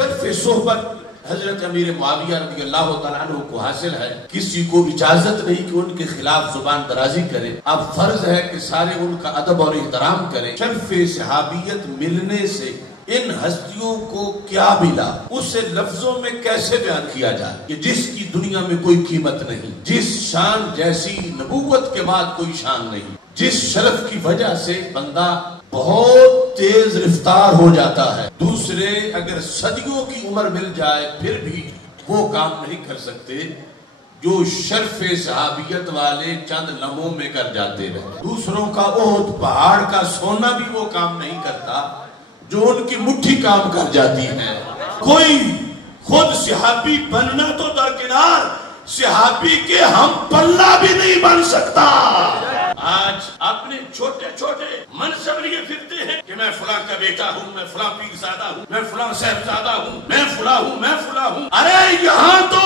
شرف صحبت حضرت امیر معاویہ رضی اللہ تعالیٰ عنہ کو حاصل ہے. کسی کو اجازت نہیں کہ ان کے خلاف زبان درازی کرے. اب فرض ہے کہ سارے ان کا ادب اور احترام کریں. شرف صحابیت ملنے سے ان ہستیوں کو کیا ملا، اسے لفظوں میں کیسے بیان کیا جائے کہ جس کی دنیا میں کوئی قیمت نہیں، جس شان جیسی نبوت کے بعد کوئی شان نہیں، جس شرف کی وجہ سے بندہ بہت تیز رفتار ہو جاتا ہے. دوسرے اگر صدیوں کی عمر مل جائے پھر بھی وہ کام نہیں کر سکتے جو شرف صحابیت والے چند لمحوں میں کر جاتے رہے. دوسروں کا احد پہاڑ کا سونا بھی وہ کام نہیں کرتا جو ان کی مٹھی کام کر جاتی ہے. کوئی خود صحابی بننا تو درکنار، صحابی کے ہم پلہ بھی نہیں بن سکتا. آج اپنے چھوٹے چھوٹے منصب لیے پھرتے ہیں کہ میں فلاں کا بیٹا ہوں، میں فلاں پیر زادہ ہوں، میں فلاں صاحبزادہ ہوں، میں فلاں ہوں، میں فلاں ہوں. ارے یہاں تو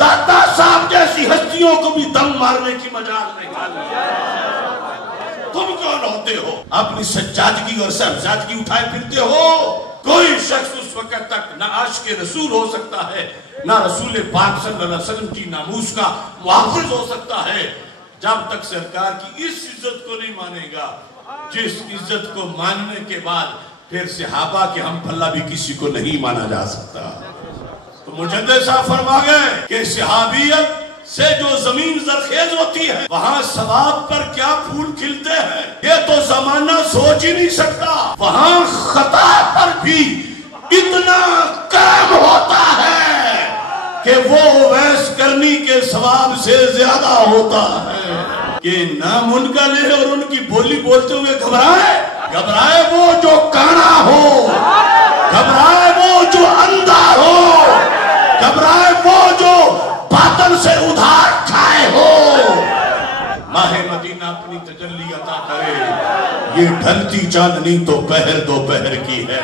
دادا صاحب جیسی ہستیوں کو بھی دم مارنے کی مجال نکال دیا. تم کون ہوتے ہو؟ اپنی سجادگی اور صاحبزادگی اٹھائے پھرتے ہو. کوئی شخص اس وقت تک نہ عاشق رسول ہو سکتا ہے، نہ رسول پاک صلی اللہ علیہ وسلم کی ناموس کا محافظ ہو سکتا ہے جب تک سرکار کی اس عزت کو نہیں مانے گا جس عزت کو ماننے کے بعد پھر صحابہ کے ہم پلہ بھی کسی کو نہیں مانا جا سکتا. تو مجدد صاحب فرما گئے کہ صحابیت سے جو زمین زرخیز ہوتی ہے وہاں ثواب پر کیا پھول کھلتے ہیں یہ تو زمانہ سوچ ہی نہیں سکتا. وہاں خطا پر بھی اتنا کرم ہوتا ہے کہ وہ اویس کرنی کے ثواب سے زیادہ ہوتا ہے. کہ نام ان کا لے اور ان کی بولی بولتے ہوئے گھبرائے وہ جو کانا ہو، گھبرائے وہ جو اندھا ہو، گھبرائے وہ جو باطن سے ادھار کھائے ہو. ماہ مدینہ اپنی تجلی عطا کرے. یہ ڈھلتی چاندنی تو پہر دو پہر کی ہے.